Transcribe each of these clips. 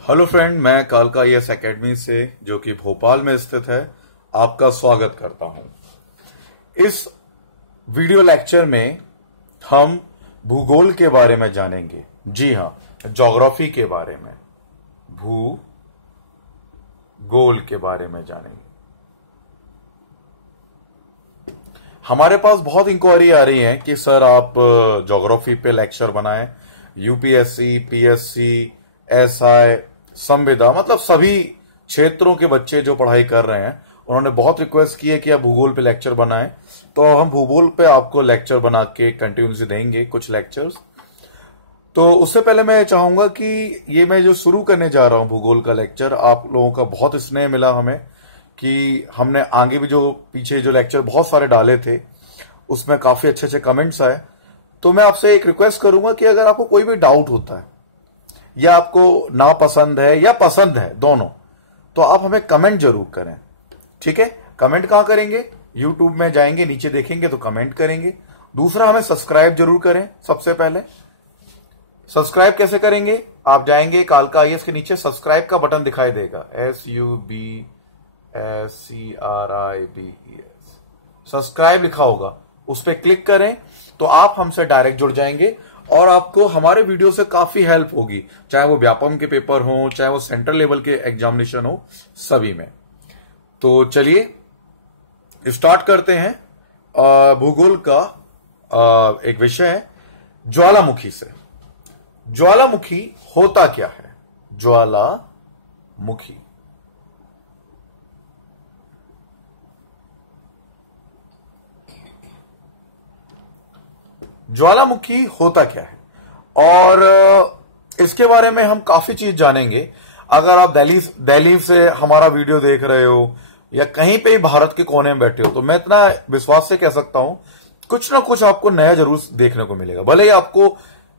Hello friend, मैं कालका IAS academy से जो कि भोपाल में स्थित है आपका स्वागत करता हूं। इस वीडियो लेक्चर में हम भूगोल के बारे में जानेंगे। जी हां, ज्योग्राफी के बारे में, भूगोल के बारे में जानेंगे। हमारे पास बहुत इंक्वायरी आ रही है कि सर आप ज्योग्राफी पे लेक्चर बनाएं। यूपीएससी, पीएससी, एसआई, संविदा, मतलब सभी क्षेत्रों के बच्चे जो पढ़ाई कर रहे हैं उन्होंने बहुत रिक्वेस्ट की है कि आप भूगोल पे लेक्चर बनाएं। तो हम भूगोल पे आपको लेक्चर बना के कंटिन्यूसली देंगे कुछ लेक्चर्स। तो उससे पहले मैं चाहूंगा कि ये मैं जो शुरू करने जा रहा हूं भूगोल का लेक्चर, आप लोगों का बहुत स्नेह मिला हमें कि हमने आगे भी जो पीछे जो लेक्चर बहुत सारे डाले थे उसमें काफी अच्छे अच्छे कमेंट्स आए। तो मैं आपसे एक रिक्वेस्ट करूंगा कि अगर आपको कोई भी डाउट होता है या आपको नापसंद है या पसंद है, दोनों, तो आप हमें कमेंट जरूर करें। ठीक है, कमेंट कहां करेंगे? यूट्यूब में जाएंगे, नीचे देखेंगे तो कमेंट करेंगे। दूसरा, हमें सब्सक्राइब जरूर करें। सबसे पहले सब्सक्राइब कैसे करेंगे? आप जाएंगे कालका आईएएस के नीचे सब्सक्राइब का बटन दिखाई देगा, SUBSCRIBES, सब्सक्राइब लिखा होगा, उस पर क्लिक करें तो आप हमसे डायरेक्ट जुड़ जाएंगे और आपको हमारे वीडियो से काफी हेल्प होगी, चाहे वो व्यापम के पेपर हो, चाहे वो सेंट्रल लेवल के एग्जामिनेशन हो, सभी में। तो चलिए स्टार्ट करते हैं। भूगोल का एक विषय है ज्वालामुखी से। ज्वालामुखी होता क्या है? ज्वालामुखी ज्वालामुखी होता क्या है और इसके बारे में हम काफी चीज जानेंगे। अगर आप दिल्ली से हमारा वीडियो देख रहे हो या कहीं पे ही भारत के कोने में बैठे हो, तो मैं इतना विश्वास से कह सकता हूं कुछ ना कुछ आपको नया जरूर देखने को मिलेगा। भले ही आपको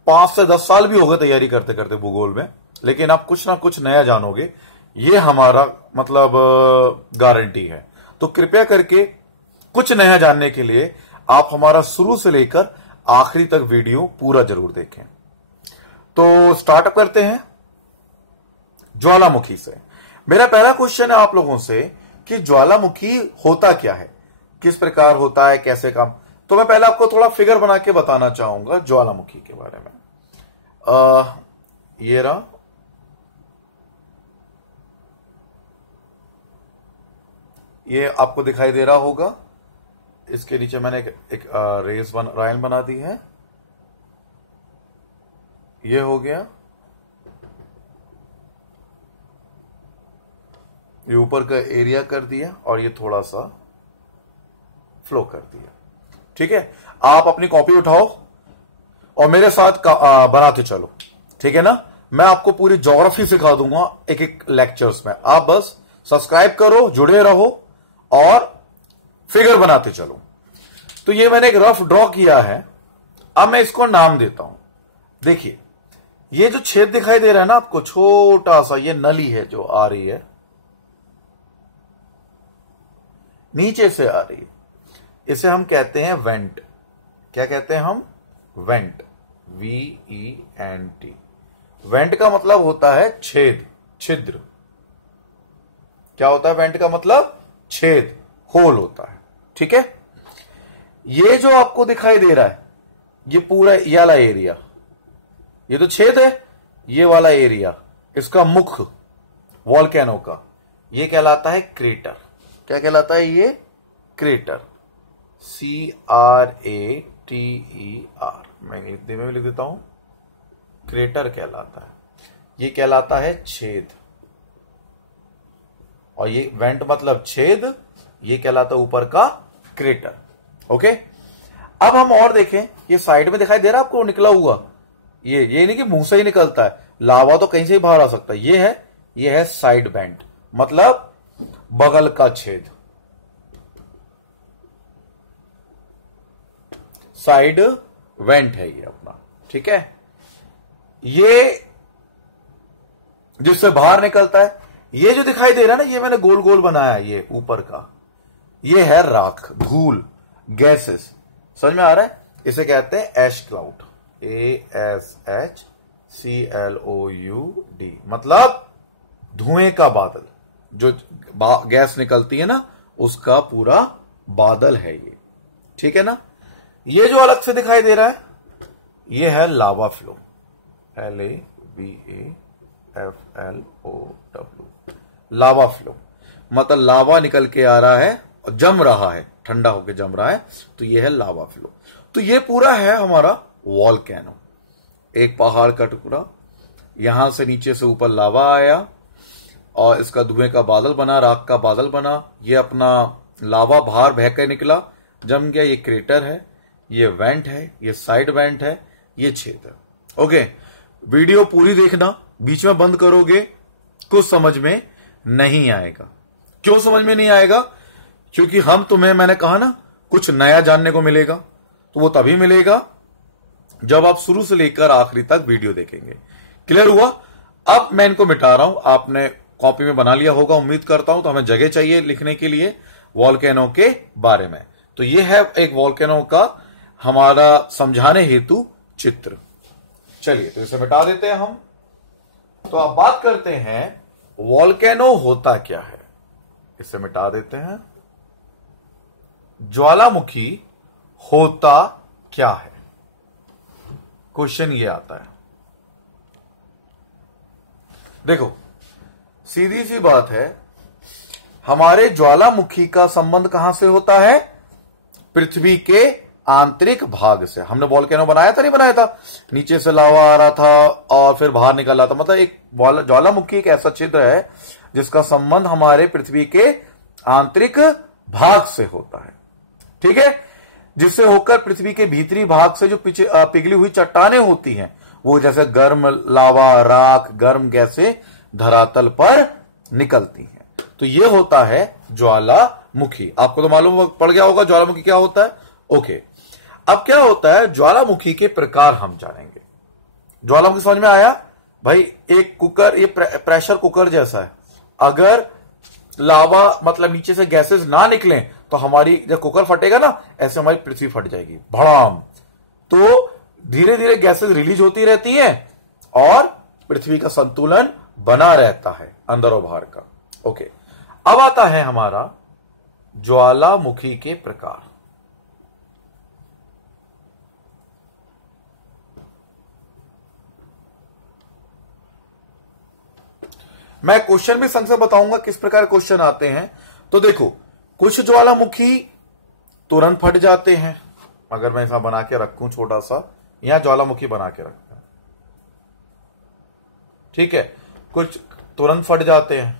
5 से 10 साल भी हो गए तैयारी करते करते भूगोल में, लेकिन आप कुछ ना कुछ नया जानोगे, ये हमारा मतलब गारंटी है। तो कृपया करके कुछ नया जानने के लिए आप हमारा शुरू से लेकर आखिरी तक वीडियो पूरा जरूर देखें। तो स्टार्टअप करते हैं ज्वालामुखी से। मेरा पहला क्वेश्चन है आप लोगों से कि ज्वालामुखी होता क्या है, किस प्रकार होता है, कैसे काम। तो मैं पहले आपको थोड़ा फिगर बना के बताना चाहूंगा ज्वालामुखी के बारे में। ये रहा, ये आपको दिखाई दे रहा होगा। इसके नीचे मैंने एक लाइन बना दी है। ये हो गया, ये ऊपर का एरिया कर दिया और ये थोड़ा सा फ्लो कर दिया। ठीक है, आप अपनी कॉपी उठाओ और मेरे साथ बनाते चलो। ठीक है ना, मैं आपको पूरी ज्योग्राफी सिखा दूंगा एक एक लेक्चर्स में। आप बस सब्सक्राइब करो, जुड़े रहो और फिगर बनाते चलो। तो ये मैंने एक रफ ड्रॉ किया है, अब मैं इसको नाम देता हूं। देखिए, ये जो छेद दिखाई दे रहा है ना आपको, छोटा सा ये नली है जो आ रही है, नीचे से आ रही है, इसे हम कहते हैं वेंट। क्या कहते हैं हम? Went, VENT। वेंट का मतलब होता है छेद, छिद्र। क्या होता है वेंट का मतलब? छेद, होल होता है। ठीक है, ये जो आपको दिखाई दे रहा है, ये पूरा ये वाला एरिया, ये तो छेद है, ये वाला एरिया, इसका मुख वॉल्केनो का, ये कहलाता है क्रेटर। क्या कहलाता है ये? Crater, CRATER। मैं हिंदी में भी लिख देता हूं, क्रेटर कहलाता है। ये कहलाता है छेद, और ये वेंट मतलब छेद, ये कहलाता है ऊपर का क्रेटर। ओके, अब हम और देखें, ये साइड में दिखाई दे रहा है आपको निकला हुआ, ये नहीं कि मुंह से ही निकलता है, लावा तो कहीं से ही बाहर आ सकता है। ये है साइड वेंट, मतलब बगल का छेद, साइड वेंट है ये अपना। ठीक है, ये जिससे बाहर निकलता है, ये जो दिखाई दे रहा है ना, ये मैंने गोल गोल बनाया है, ये ऊपर का, ये है राख, धूल, गैसेस। समझ में आ रहा है? इसे कहते हैं एश क्लाउड, ASHCLOUD, मतलब धुएं का बादल, जो गैस निकलती है ना, उसका पूरा बादल है ये। ठीक है ना। ये जो अलग से दिखाई दे रहा है, ये है lava flow, LAVAFLOW, lava flow. मतलब लावा निकल के आ रहा है और जम रहा है, ठंडा होकर जम रहा है, तो ये है लावा फ्लो। तो ये पूरा है हमारा वॉल्केनो, एक पहाड़ का टुकड़ा, यहां से नीचे से ऊपर लावा आया और इसका धुएं का बादल बना, राख का बादल बना, ये अपना लावा बाहर बह के निकला, जम गया। ये क्रेटर है, ये वेंट है, ये साइड वेंट है, ये छेद है। ओके, वीडियो पूरी देखना, बीच में बंद करोगे कुछ समझ में नहीं आएगा। क्यों समझ में नहीं आएगा? क्योंकि हम तुम्हें, मैंने कहा ना, कुछ नया जानने को मिलेगा, तो वो तभी मिलेगा जब आप शुरू से लेकर आखिरी तक वीडियो देखेंगे। क्लियर हुआ? अब मैं इनको मिटा रहा हूं, आपने कॉपी में बना लिया होगा उम्मीद करता हूं। तो हमें जगह चाहिए लिखने के लिए वॉल्केनो के बारे में। तो ये है एक वॉल्केनो का हमारा समझाने हेतु चित्र। चलिए, तो इसे मिटा देते हैं हम। तो अब बात करते हैं वॉल्केनो होता क्या है। इसे मिटा देते हैं। ज्वालामुखी होता क्या है? क्वेश्चन ये आता है। देखो, सीधी सी बात है, हमारे ज्वालामुखी का संबंध कहां से होता है? पृथ्वी के आंतरिक भाग से। हमने वॉल्केनो बनाया था, नहीं बनाया था? नीचे से लावा आ रहा था और फिर बाहर निकल रहा था। मतलब एक ज्वालामुखी एक ऐसा छिद्र है जिसका संबंध हमारे पृथ्वी के आंतरिक भाग से होता है। ठीक है, जिससे होकर पृथ्वी के भीतरी भाग से जो पिघली हुई चट्टानें होती हैं, वो जैसे गर्म लावा, राख, गर्म गैसें धरातल पर निकलती हैं। तो ये होता है ज्वालामुखी। आपको तो मालूम पड़ गया होगा ज्वालामुखी क्या होता है। ओके, अब क्या होता है, ज्वालामुखी के प्रकार हम जानेंगे। ज्वालामुखी समझ में आया भाई? एक कुकर, ये प्रेशर कुकर जैसा है। अगर लावा मतलब नीचे से गैसेस ना निकले तो हमारी जब कुकर फटेगा ना, ऐसे हमारी पृथ्वी फट जाएगी, भड़ाम। तो धीरे धीरे गैसेस रिलीज होती रहती हैं और पृथ्वी का संतुलन बना रहता है अंदर और बाहर का। ओके, अब आता है हमारा ज्वालामुखी के प्रकार। मैं क्वेश्चन भी संग से बताऊंगा किस प्रकार क्वेश्चन आते हैं। तो देखो, कुछ ज्वालामुखी तुरंत फट जाते हैं। अगर मैं ऐसा बना के रखूं छोटा सा, यहां ज्वालामुखी बना के रखते हैं, ठीक है, कुछ तुरंत फट जाते हैं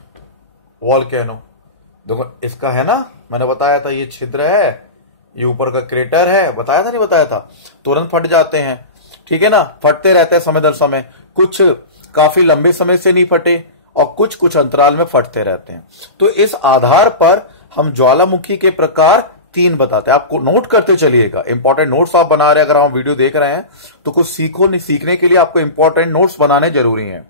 वॉल्केनो। देखो, इसका है ना, मैंने बताया था ये छिद्र है, ये ऊपर का क्रेटर है, बताया था नहीं बताया था? तुरंत फट जाते हैं, ठीक है ना, फटते रहते हैं समय दर समय। कुछ काफी लंबे समय से नहीं फटे और कुछ कुछ अंतराल में फटते रहते हैं। तो इस आधार पर हम ज्वालामुखी के प्रकार 3 बताते हैं। आपको नोट करते चलिएगा, इंपॉर्टेंट नोट्स आप बना रहे हैं। अगर हम वीडियो देख रहे हैं तो कुछ सीखने के लिए आपको इंपॉर्टेंट नोट्स बनाने जरूरी हैं।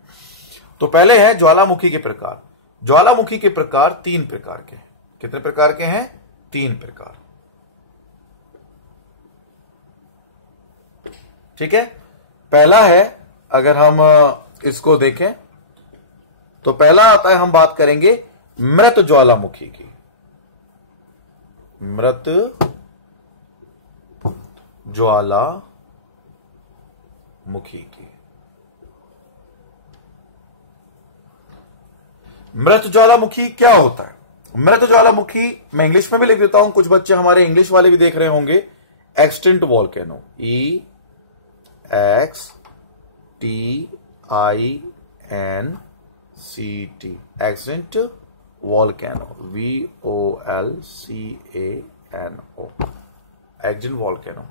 तो पहले है ज्वालामुखी के प्रकार। ज्वालामुखी के प्रकार 3 प्रकार के हैं। कितने प्रकार के हैं? 3 प्रकार। ठीक है, पहला है, अगर हम इसको देखें तो पहला आता है, हम बात करेंगे मृत ज्वालामुखी की। मृत ज्वालामुखी की। मृत ज्वालामुखी क्या होता है? मृत ज्वालामुखी मैं इंग्लिश में भी लिख देता हूं, कुछ बच्चे हमारे इंग्लिश वाले भी देख रहे होंगे। Extinct volcano, EXTINCT, extinct volcano, VOLCANO, extinct volcano.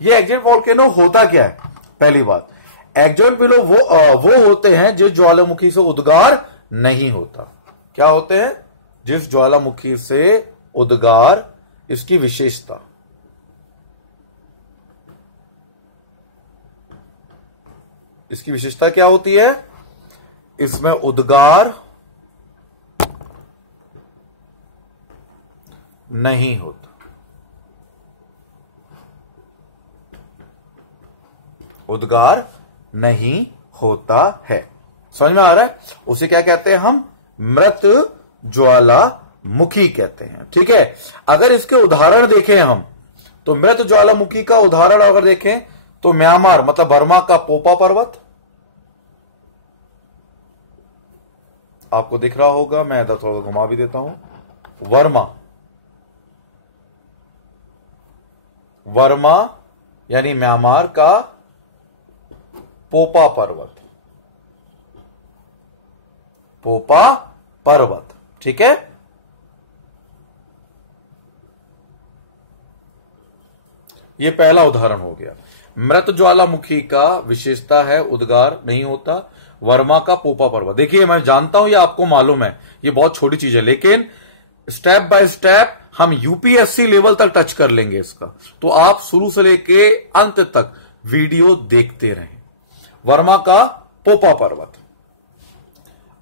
ये एक्सटिंक्ट वॉल्केनो होता क्या है? पहली बात, एक्सटिंक्ट विलो वो होते हैं जिस ज्वालामुखी से उद्गार नहीं होता। क्या होते हैं? जिस ज्वालामुखी से उद्गार, इसकी विशेषता। इसकी विशेषता क्या होती है? इसमें उद्गार नहीं होता। उद्गार नहीं होता है। समझ में आ रहा है? उसे क्या कहते हैं हम? मृत ज्वालामुखी कहते हैं। ठीक है, अगर इसके उदाहरण देखें हम, तो मृत ज्वालामुखी का उदाहरण अगर देखें तो म्यांमार मतलब बर्मा का पोपा पर्वत आपको दिख रहा होगा, मैं इधर थोड़ा घुमा भी देता हूं। वर्मा यानी म्यांमार का पोपा पर्वत। ठीक है, यह पहला उदाहरण हो गया। मृत ज्वालामुखी का विशेषता है उद्गार नहीं होता। वर्मा का पोपा पर्वत, देखिए मैं जानता हूं ये आपको मालूम है, ये बहुत छोटी चीज है, लेकिन स्टेप बाय स्टेप हम यूपीएससी लेवल तक टच कर लेंगे इसका, तो आप शुरू से लेके अंत तक वीडियो देखते रहें। वर्मा का पोपा पर्वत।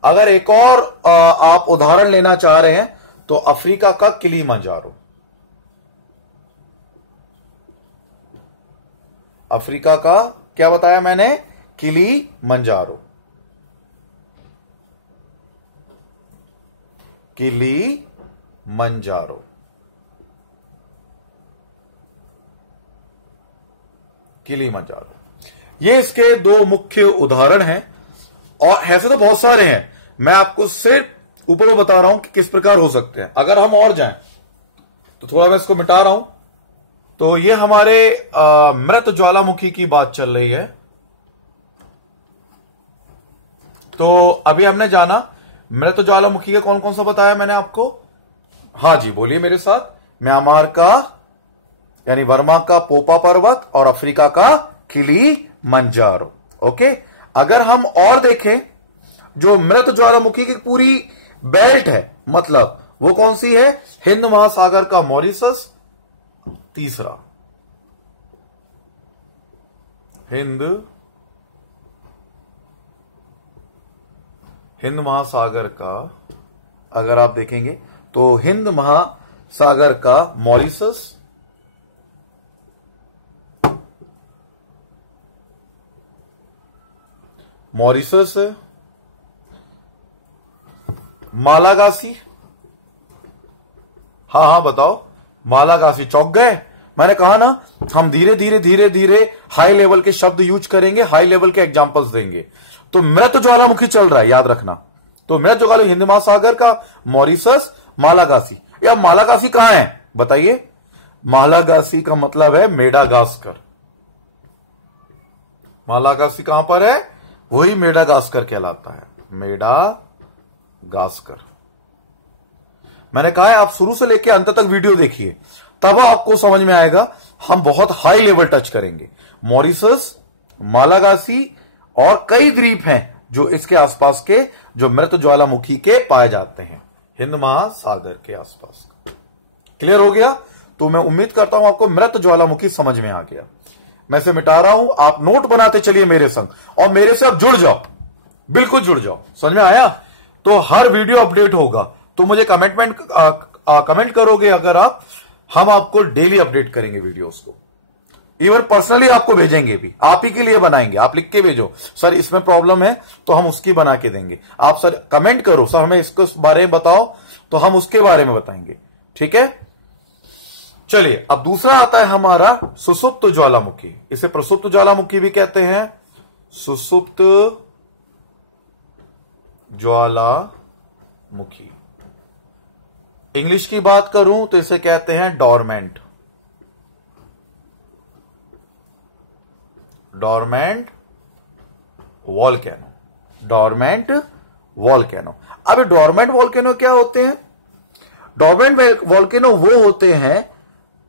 अगर एक और आप उदाहरण लेना चाह रहे हैं तो अफ्रीका का किलिमंजारो। अफ्रीका का क्या बताया मैंने? किलिमंजारो। किलिमंजारो, ये इसके दो मुख्य उदाहरण हैं, और ऐसे तो बहुत सारे हैं, मैं आपको सिर्फ ऊपर में बता रहा हूं कि किस प्रकार हो सकते हैं। अगर हम और जाएं तो थोड़ा मैं इसको मिटा रहा हूं, तो ये हमारे मृत ज्वालामुखी की बात चल रही है। तो अभी हमने जाना मृत ज्वालामुखी का कौन कौन सा बताया मैंने आपको? हां जी, बोलिए मेरे साथ। म्यांमार का यानी वर्मा का पोपा पर्वत और अफ्रीका का किलिमंजारो। ओके, अगर हम और देखें, जो मृत ज्वालामुखी की पूरी बेल्ट है, मतलब वो कौन सी है? हिंद महासागर का मॉरिशस, तीसरा हिंद महासागर का, अगर आप देखेंगे तो हिंद महासागर का मॉरिशस, मालागासी। हाँ बताओ, मालागासी। चौक गए? मैंने कहा ना, हम धीरे धीरे हाई लेवल के शब्द यूज करेंगे, हाई लेवल के एग्जांपल्स देंगे। तो मृत ज्वालामुखी चल रहा है, याद रखना। तो मृत ज्वालामुखी हिंद महासागर का मॉरिशस, मालागासी। या मालागासी कहां है बताइए? मालागासी का मतलब है मेडागास्कर। मालागासी कहां पर है? वही मेडागास्कर कहलाता है, मेडागास्कर। मैंने कहा है आप शुरू से लेकर अंत तक वीडियो देखिए, तब आपको समझ में आएगा। हम बहुत हाई लेवल टच करेंगे। मॉरिशस, मालागासी और कई द्वीप हैं जो इसके आसपास के, जो मृत ज्वालामुखी के पाए जाते हैं हिंद महासागर के आसपास। क्लियर हो गया? तो मैं उम्मीद करता हूं आपको मृत ज्वालामुखी समझ में आ गया। मैं इसे मिटा रहा हूं, आप नोट बनाते चलिए मेरे संग, और मेरे से आप जुड़ जाओ, बिल्कुल जुड़ जाओ। समझ में आया? तो हर वीडियो अपडेट होगा, तो मुझे कमेंट करोगे अगर आप, हम आपको डेली अपडेट करेंगे वीडियोस को। इवन पर्सनली आपको भेजेंगे भी, आप ही के लिए बनाएंगे। आप लिख के भेजो, सर इसमें प्रॉब्लम है, तो हम उसकी बना के देंगे। आप सर कमेंट करो, सर हमें इसको बारे में बताओ, तो हम उसके बारे में बताएंगे। ठीक है, चलिए अब दूसरा आता है हमारा सुसुप्त ज्वालामुखी। इसे प्रसुप्त ज्वालामुखी भी कहते हैं, सुसुप्त ज्वालामुखी। इंग्लिश की बात करूं तो इसे कहते हैं डॉर्मेंट वॉल्केनो। अब डॉर्मेंट वॉल्केनो क्या होते हैं? डॉर्मेंट वॉल्केनो वो होते हैं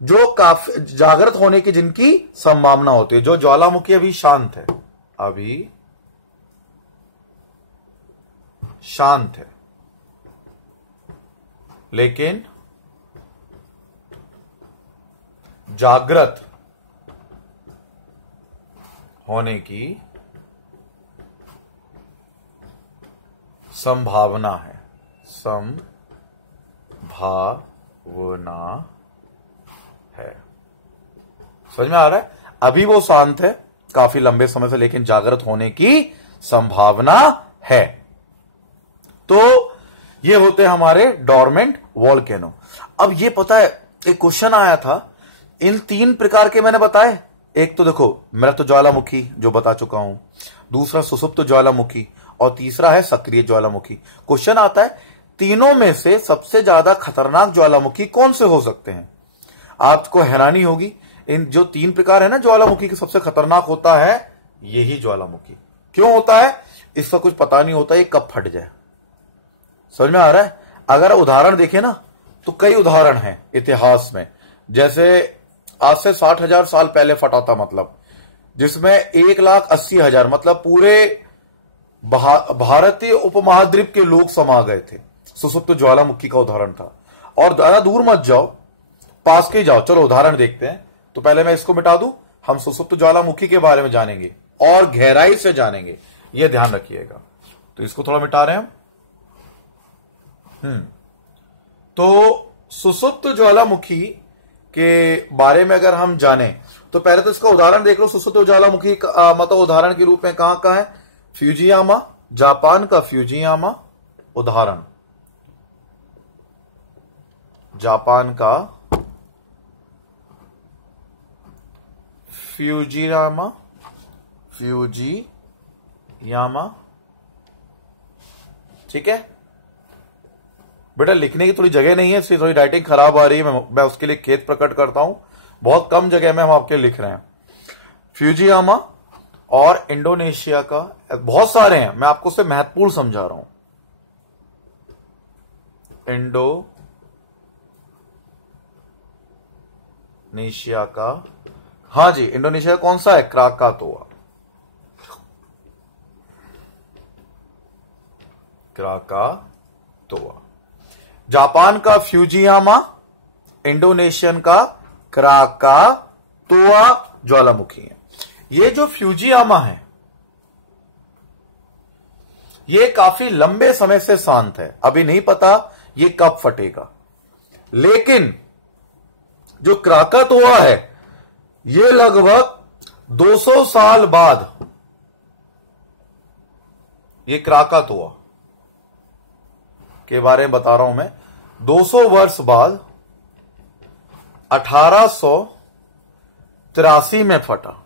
जो काफी जागृत होने की जिनकी संभावना होती है। जो ज्वालामुखी अभी शांत है, लेकिन जागृत होने की संभावना है। समझ में आ रहा है? अभी वो शांत है काफी लंबे समय से, लेकिन जागृत होने की संभावना है। तो ये होते हैं हमारे डोरमेंट वॉल्केनो। अब ये पता है, एक क्वेश्चन आया था, इन 3 प्रकार के मैंने बताए। एक तो देखो मृत ज्वालामुखी जो बता चुका हूं, दूसरा सुसुप्त ज्वालामुखी, और तीसरा है सक्रिय ज्वालामुखी। क्वेश्चन आता है तीनों में से सबसे ज्यादा खतरनाक ज्वालामुखी कौन से हो सकते हैं। आपको हैरानी होगी, इन जो 3 प्रकार है ना ज्वालामुखी के, सबसे खतरनाक होता है यही ज्वालामुखी। क्यों होता है? इसका कुछ पता नहीं होता ये कब फट जाए। समझ में आ रहा है? अगर उदाहरण देखें ना तो कई उदाहरण हैं इतिहास में, जैसे आज से 60,000 साल पहले फटा था, मतलब जिसमें 1,80,000 मतलब पूरे भारतीय उपमहाद्वीप के लोग समा गए थे। सुसुप्त ज्वालामुखी का उदाहरण था। और ज्यादा दूर मत जाओ, पास के ही जाओ। चलो उदाहरण देखते हैं। तो पहले मैं इसको मिटा दूं, हम सुसुप्त ज्वालामुखी के बारे में जानेंगे और गहराई से जानेंगे, यह ध्यान रखिएगा। तो इसको थोड़ा मिटा रहे हैं हम। तो सुसुप्त ज्वालामुखी के बारे में अगर हम जाने तो पहले तो इसका उदाहरण देख लो। सुसुप्त ज्वालामुखी मतलब उदाहरण के रूप में कहां है? फ्यूजियामा, जापान का फ्यूजियामा उदाहरण, जापान का फ्यूजियामा ठीक है बेटा। लिखने की थोड़ी जगह नहीं है, इसलिए थोड़ी राइटिंग खराब आ रही है, मैं उसके लिए खेद प्रकट करता हूं। बहुत कम जगह में हम आपके लिख रहे हैं। फ्यूजियामा और इंडोनेशिया का, बहुत सारे हैं, मैं आपको उससे महत्वपूर्ण समझा रहा हूं। इंडोनेशिया का, हाँ जी, इंडोनेशिया का कौन सा है? क्राकातोआ। जापान का फ्यूजियामा, इंडोनेशियन का क्राकातोआ ज्वालामुखी है। ये जो फ्यूजियामा है ये काफी लंबे समय से शांत है, अभी नहीं पता ये कब फटेगा। लेकिन जो क्राकातोआ है ये लगभग 200 साल बाद, ये क्राकातोआ के बारे में बता रहा हूं मैं, 200 वर्ष बाद 1883 में फटा,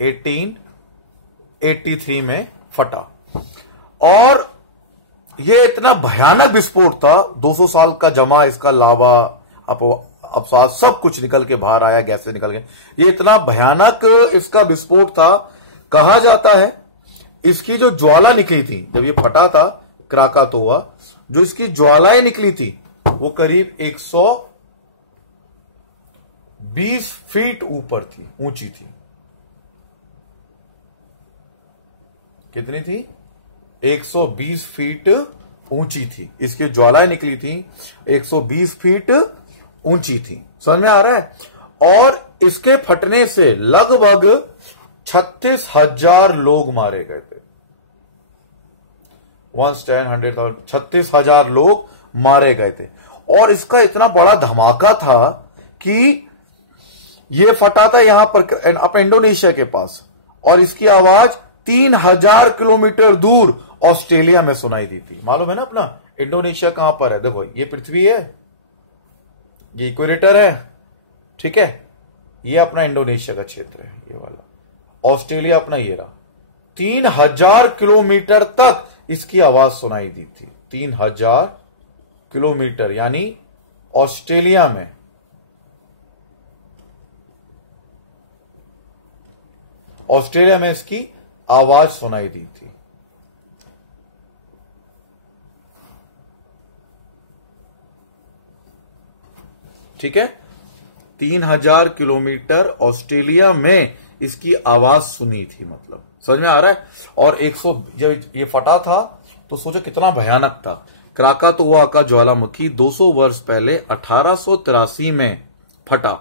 1883 में फटा। और यह इतना भयानक विस्फोट था, 200 साल का जमा इसका लावा, अपसाद सब कुछ निकल के बाहर आया, गैस से निकल गए। ये इतना भयानक इसका विस्फोट था, कहा जाता है इसकी जो ज्वाला निकली थी जब ये फटा था क्राकातोआ, जो इसकी ज्वालाएं निकली थी वो करीब 120 फीट ऊपर थी, ऊंची थी। कितनी थी? 120 फीट ऊंची थी। इसकी ज्वालाएं निकली थी 120 फीट ऊंची थी। समझ में आ रहा है? और इसके फटने से लगभग 36,000 लोग मारे गए थे। 36,000 लोग मारे गए थे। और इसका इतना बड़ा धमाका था कि यह फटा था यहां पर अपने इंडोनेशिया के पास, और इसकी आवाज 3,000 किलोमीटर दूर ऑस्ट्रेलिया में सुनाई दी थी। मालूम है ना अपना इंडोनेशिया कहां पर है? देखो ये पृथ्वी है, ये इक्वेटर है, ठीक है, ये अपना इंडोनेशिया का क्षेत्र है, ये वाला। ऑस्ट्रेलिया अपना ये रहा। 3,000 किलोमीटर तक इसकी आवाज सुनाई दी थी। 3,000 किलोमीटर यानी ऑस्ट्रेलिया में। ऑस्ट्रेलिया में इसकी आवाज सुनाई दी थी। ठीक है, 3,000 किलोमीटर ऑस्ट्रेलिया में इसकी आवाज सुनी थी, मतलब समझ में आ रहा है? और 100 जब ये फटा था तो सोचो कितना भयानक था। क्राकातोआ का ज्वालामुखी 200 वर्ष पहले 1883 में फटा।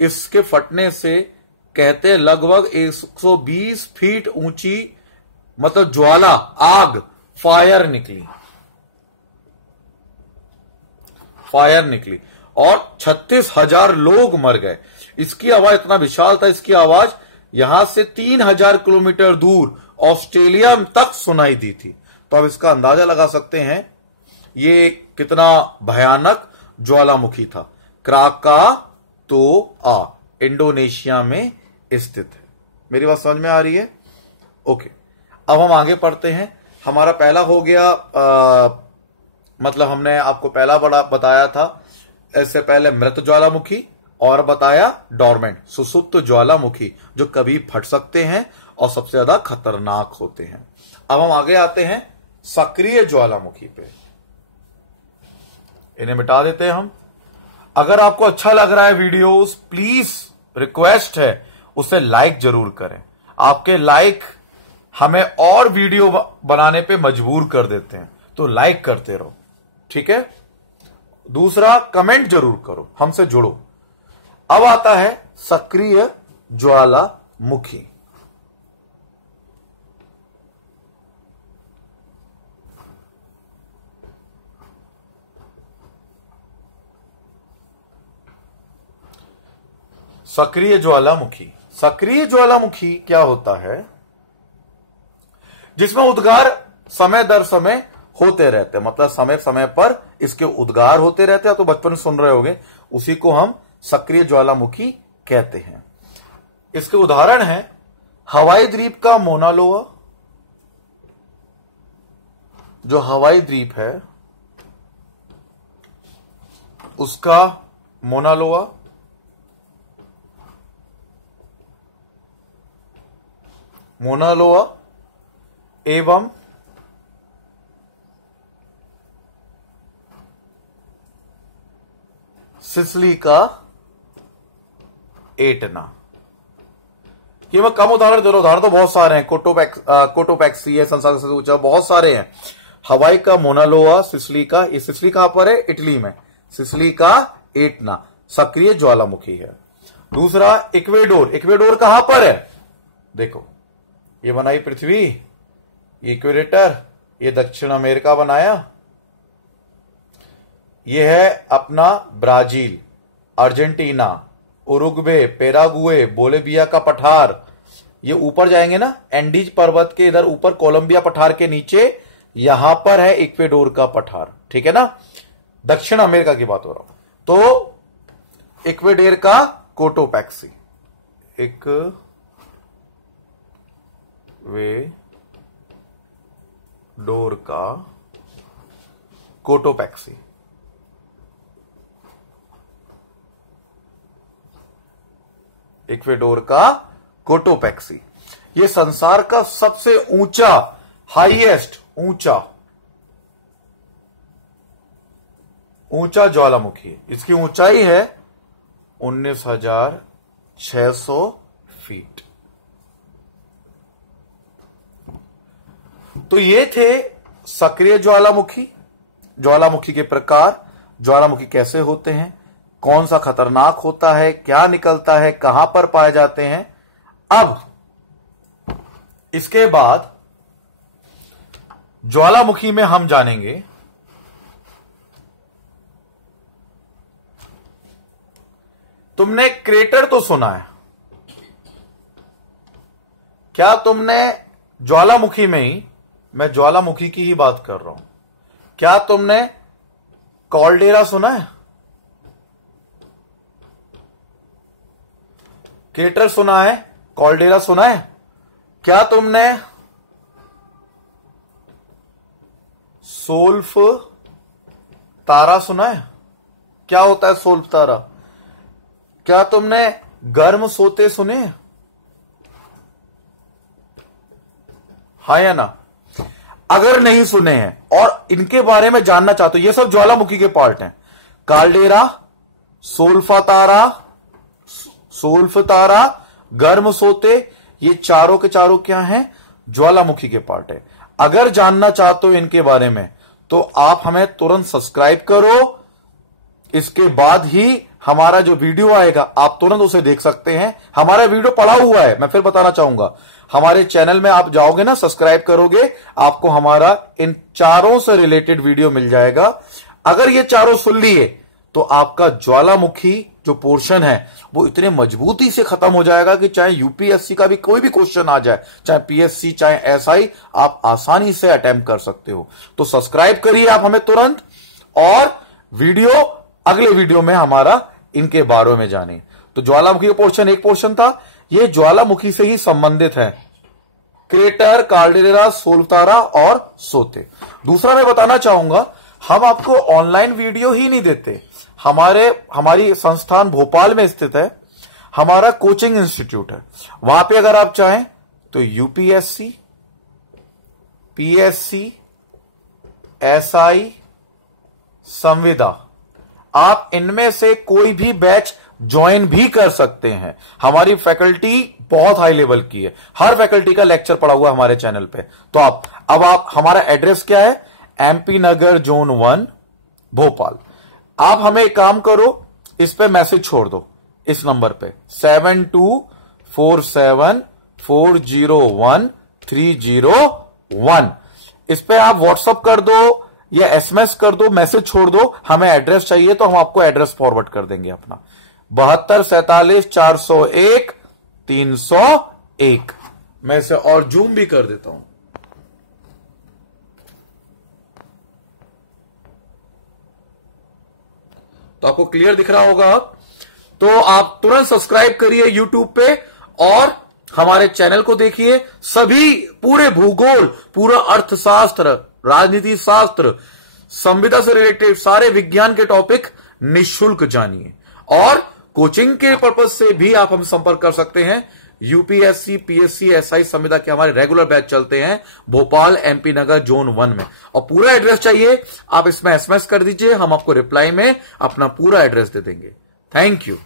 इसके फटने से कहते लगभग 120 फीट ऊंची, मतलब ज्वाला, आग, फायर निकली और 36,000 लोग मर गए। इसकी आवाज इतना विशाल था, इसकी आवाज यहां से 3,000 किलोमीटर दूर ऑस्ट्रेलिया तक सुनाई दी थी। तो आप इसका अंदाजा लगा सकते हैं ये कितना भयानक ज्वालामुखी था। क्राकातोआ इंडोनेशिया में स्थित है। मेरी बात समझ में आ रही है? ओके, अब हम आगे पढ़ते हैं। हमारा पहला हो गया मतलब हमने आपको पहला बड़ा बताया था इससे पहले मृत ज्वालामुखी, और बताया डोरमेंट सुसुप्त ज्वालामुखी जो कभी फट सकते हैं और सबसे ज्यादा खतरनाक होते हैं। अब हम आगे आते हैं सक्रिय ज्वालामुखी पे। इन्हें मिटा देते हैं हम। अगर आपको अच्छा लग रहा है वीडियोस, प्लीज रिक्वेस्ट है उसे लाइक जरूर करें। आपके लाइक हमें और वीडियो बनाने पे मजबूर कर देते हैं, तो लाइक करते रहो, ठीक है। दूसरा, कमेंट जरूर करो, हमसे जुड़ो। अब आता है सक्रिय ज्वालामुखी। सक्रिय ज्वालामुखी, सक्रिय ज्वालामुखी क्या होता है? जिसमें उद्गार समय दर समय होते रहते हैं, मतलब समय समय पर इसके उद्गार होते रहते हैं। तो बचपन में सुन रहे होंगे, उसी को हम सक्रिय ज्वालामुखी कहते हैं। इसके उदाहरण हैं हवाई द्वीप का मोना लोआ, जो हवाई द्वीप है उसका मोना लोआ, मोना लोआ एवं सिसिली का एटना। ये मैं कम उदाहरण दे रहा हूं, उदाहरण तो बहुत सारे हैं। कोटोपैक्सी है, संसार सबसे ऊंचा, बहुत सारे हैं। हवाई का मोना लोआ, सिसिली का, ये सिसिली कहां पर है? इटली में। सिसिली का एटना सक्रिय ज्वालामुखी है। दूसरा, इक्वेडोर। इक्वेडोर कहां पर है? देखो, ये बनाई पृथ्वी, इक्वेटर, ये दक्षिण अमेरिका बनाया। ये है अपना ब्राजील, अर्जेंटीना, उरुग्वे, पेरागुए, बोलिविया का पठार। ये ऊपर जाएंगे ना, एंडीज पर्वत के इधर ऊपर, कोलंबिया पठार के नीचे, यहां पर है इक्वेडोर का पठार, ठीक है ना। दक्षिण अमेरिका की बात हो रहा हूं। तो इक्वेडोर का कोटोपैक्सी, इक्वेडोर का कोटोपैक्सी। इक्वेडोर का कोटोपैक्सी ये संसार का सबसे ऊंचा, हाईएस्ट, ऊंचा ज्वालामुखी है। इसकी ऊंचाई है 19,600 फीट। तो ये थे सक्रिय ज्वालामुखी, ज्वालामुखी के प्रकार, ज्वालामुखी कैसे होते हैं, कौन सा खतरनाक होता है, क्या निकलता है, कहां पर पाए जाते हैं। अब इसके बाद ज्वालामुखी में हम जानेंगे तुमने क्रेटर तो सुना है, क्या तुमने ज्वालामुखी में ही, मैं ज्वालामुखी की ही बात कर रहा हूं, क्या तुमने कॉल्डेरा सुना है? क्रेटर सुना है, कॉल्डेरा सुना है? क्या तुमने सोल्फ तारा सुना है? क्या होता है सोल्फ तारा? क्या तुमने गर्म सोते सुने? हाँ या ना? अगर नहीं सुने हैं और इनके बारे में जानना चाहते हो, ये सब ज्वालामुखी के पार्ट हैं। काल्डेरा, सोल्फ तारा, गर्म सोते, ये चारों के चारों क्या हैं? ज्वालामुखी के पार्ट है। अगर जानना चाहते हो इनके बारे में तो आप हमें तुरंत सब्सक्राइब करो। इसके बाद ही हमारा जो वीडियो आएगा आप तुरंत उसे देख सकते हैं। हमारा वीडियो पड़ा हुआ है, मैं फिर बताना चाहूंगा। हमारे चैनल में आप जाओगे ना, सब्सक्राइब करोगे, आपको हमारा इन चारों से रिलेटेड वीडियो मिल जाएगा। अगर ये चारों सुन लिए तो आपका ज्वालामुखी जो जो पोर्शन है वो इतने मजबूती से खत्म हो जाएगा कि चाहे यूपीएससी का भी कोई भी क्वेश्चन आ जाए, चाहे पीएससी चाहे एसआई, आप आसानी से अटेम्प्ट कर सकते हो। तो सब्सक्राइब करिए आप हमें तुरंत, और वीडियो अगले वीडियो में हमारा इनके बारे में जाने। तो ज्वालामुखी का पोर्शन एक पोर्शन था, ये ज्वालामुखी से ही संबंधित है, क्रेटर, कार्डेरा, सोलतारा और सोते। दूसरा मैं बताना चाहूंगा, हम आपको ऑनलाइन वीडियो ही नहीं देते, हमारी संस्थान भोपाल में स्थित है, हमारा कोचिंग इंस्टीट्यूट है। वहां पे अगर आप चाहें तो यूपीएससी, पीएससी, एसआई, संविदा, आप इनमें से कोई भी बैच ज्वाइन भी कर सकते हैं। हमारी फैकल्टी बहुत हाई लेवल की है, हर फैकल्टी का लेक्चर पड़ा हुआ है हमारे चैनल पे। तो आप हमारा एड्रेस क्या है, एमपी नगर जोन 1 भोपाल। आप हमें एक काम करो, इस पे मैसेज छोड़ दो, इस नंबर पे 7247401301। इस पे आप व्हाट्सअप कर दो या एसएमएस कर दो, मैसेज छोड़ दो, हमें एड्रेस चाहिए तो हम आपको एड्रेस फॉरवर्ड कर देंगे अपना। 7247401301। मैं इसे और जूम भी कर देता हूं। तो आपको क्लियर दिख रहा होगा। तो आप तुरंत सब्सक्राइब करिए यूट्यूब पे और हमारे चैनल को देखिए। सभी पूरे भूगोल, पूरा अर्थशास्त्र, राजनीति शास्त्र, संविदा से रिलेटेड सारे विज्ञान के टॉपिक निःशुल्क जानिए। और कोचिंग के पर्पज से भी आप हम संपर्क कर सकते हैं। यूपीएससी, पीएससी, एसआई, संविदा के हमारे रेगुलर बैच चलते हैं भोपाल एमपी नगर जोन 1 में। और पूरा एड्रेस चाहिए, आप इसमें एसएमएस कर दीजिए, हम आपको रिप्लाई में अपना पूरा एड्रेस दे देंगे। Thank you.